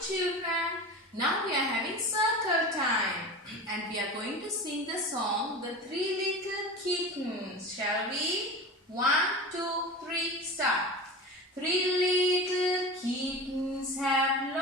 children. Now we are having circle time and we are going to sing the song The Three Little Kittens. Shall we? 1, 2, 3, start. 3 little kittens have